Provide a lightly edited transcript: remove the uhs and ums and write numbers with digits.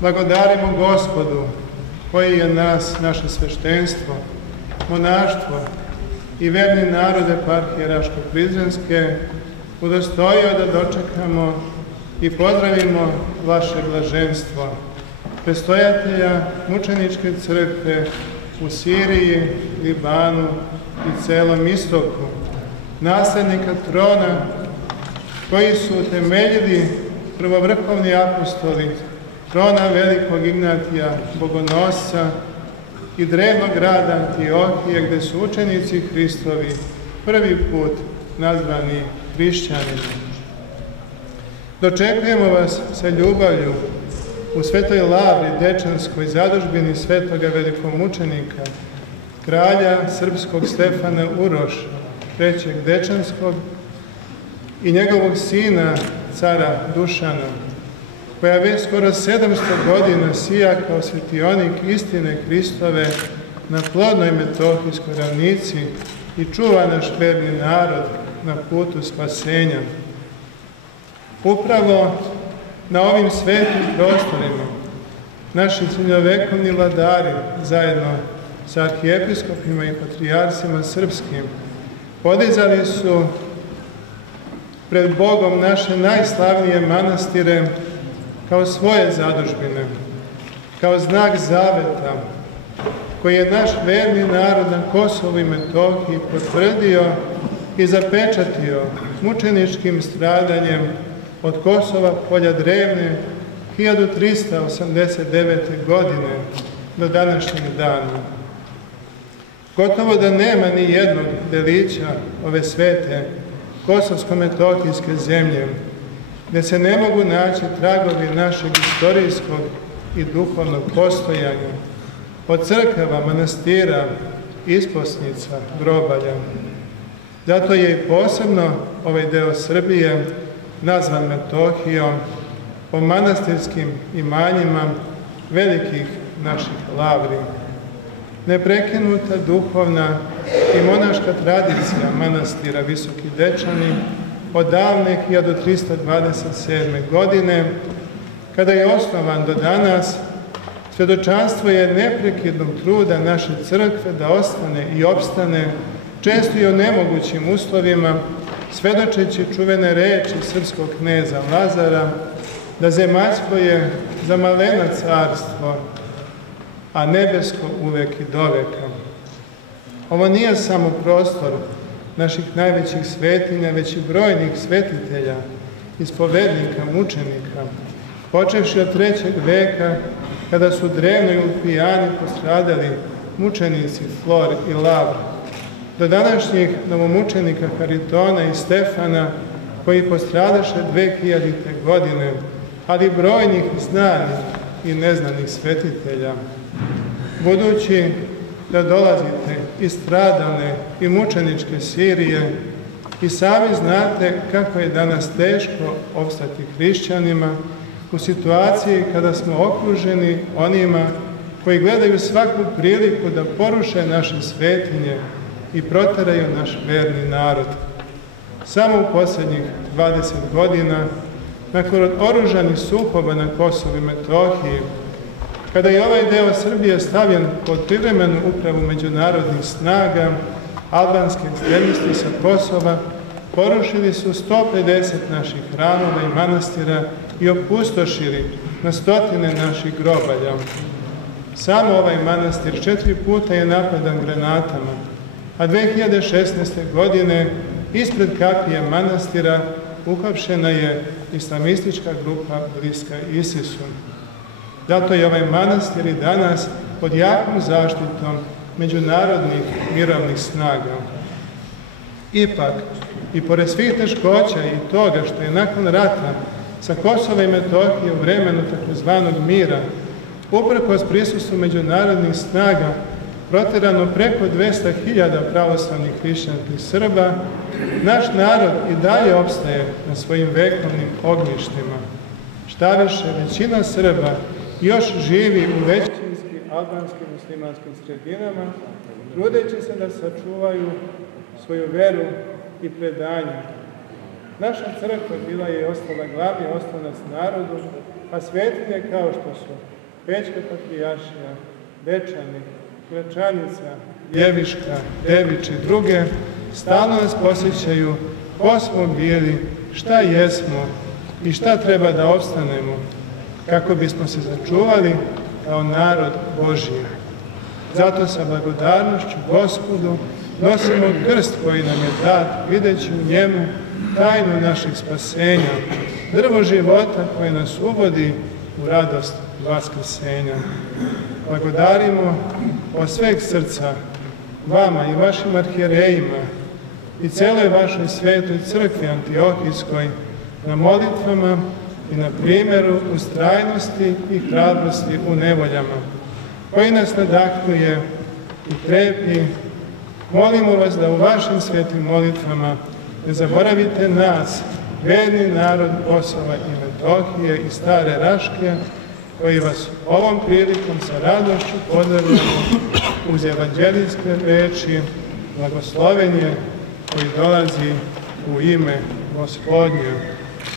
Blagodarimo Gospodu, koji je nas, naše sveštenstvo, monaštvo i verni narod eparhije Raško-Prizrenske udostojio da dočekamo i pozdravimo vaše blaženstvo, predstojatelja mučeničke crkve u Siriji, Libanu i celom istoku, naslednika trona koji su utemeljili prvovrhovni apostoli trona velikog Ignatija Bogonosca i drevnog grada Antiohije, gde su učenici Hristovi prvi put nazvani hrišćanima. Dočekujemo vas sa ljubavlju u Svetoj Lavri Dečanskoj zadužbini svetoga velikomučenika, kralja srpskog Stefana Uroša, trećeg Dečanskog, i njegovog sina, cara Dušana, koja već skoro 700 godina sija kao svetionik istine Hristove na plodnoj Metohijskoj ravnici i čuva naš verni narod na putu spasenja. Upravo na ovim svetim prostorima naši srednjovekovni vladari zajedno sa arhijepiskopima i patrijarsima srpskim podizali su pred Bogom naše najslavnije manastire kao svoje zadužbine, kao znak zaveta koji je naš verni narod na Kosovu i Metohiji potvrdio i zapečatio mučeničkim stradanjem od Kosova polja Drevne 1389. godine do današnjeg dana. Gotovo da nema ni jednog delića ove svete kosovsko-metohijske zemlje gde se ne mogu naći tragovi našeg istorijskog i duhovnog postojanja, od crkava, manastira, isposnica, grobalja. Zato je i posebno ovaj deo Srbije nazvan Metohijom po manastirskim imanjima velikih naših lavri. Neprekinuta duhovna i monaška tradicija manastira Visoki Dečani od davne 1327. godine, kada je osnovan do danas, svedočanstvo je neprekidnog truda naše crkve da ostane i opstane, često i u nemogućim uslovima, svedočeći čuvene reči srpskog kneza Lazara, da zemaljsko je za malena carstvo, a nebesko uvek i doveka. Ovo nije samo prostor naših najvećih svetinja, već i brojnih svetitelja, ispovednika, mučenika, počevši od 3. veka, kada su drevno i Ulpijani postradali mučenici Flor i Lavr, do današnjih novomučenika Haritona i Stefana, koji postradaše 2000. godine, ali brojnih znanih i neznanih svetitelja. Budući da dolazite iz stradalne i mučeničke Sirije i sami znate kako je danas teško opstati hrišćanima u situaciji kada smo okruženi onima koji gledaju svaku priliku da poruše naše svetinje i proteraju naš verni narod. Samo u posljednjih 20 godina, nakon oružanih sukoba na Kosovu i Metohiji, kada je ovaj deo Srbije stavljen pod privremenu upravu međunarodnih snaga, albanske ekstremisti sa Kosova porušili su 150 naših hramova i manastira i opustošili na stotine naših grobalja. Samo ovaj manastir 4 puta je napadan granatama, a 2016. godine ispred kapije manastira uhapšena je islamistička grupa bliska ISIS-u. Zato je ovaj manastir i danas pod jakom zaštitom međunarodnih mirovnih snaga. Ipak, i pored svih teškoća i toga što je nakon rata sa Kosova i Metohije u vremenu takozvanog mira, uprkos prisustvu međunarodnih snaga, proterano preko 200.000 pravoslavnih hrišćanskih Srba, naš narod i dalje opstaje na svojim vekovnim ognjištima. Štaviše, većina Srba još živi u većinski albanskim muslimanskim sredinama, trudeći se da sačuvaju svoju veru i predanje. Naša crkva bila je i ostala glavni oslonac narodu a svetinje kao što su Pećka Patrijaršija, Dečani, Gračanica, Ljeviška, Devič i druge, stalno nas posjećaju ko smo bili, šta jesmo i šta treba da opstanemo, kako bismo se sačuvali kao narod Božji. Zato sa blagodarnošću Gospodu nosimo krst koji nam je dat, videći u njemu tajnu našeg spasenja, drvo života koje nas uvodi u radost vaskrsenja. Blagodarimo od sveg srca vama i vašim arhijerejima i celoj vašoj svetoj crkvi Antiohijskoj na molitvama i na primjeru ustrajnosti i hrabrosti u nevoljama, koji nas nadahnuje i krepi. Molimo vas da u vašim svetim molitvama ne zaboravite nas, verni narod Kosova i Metohije i Stare Raške, koji vas ovom prilikom sa radošću pozdravljamo uz evanđelijske reči, blagoslovenje koji dolazi u ime Gospodnje.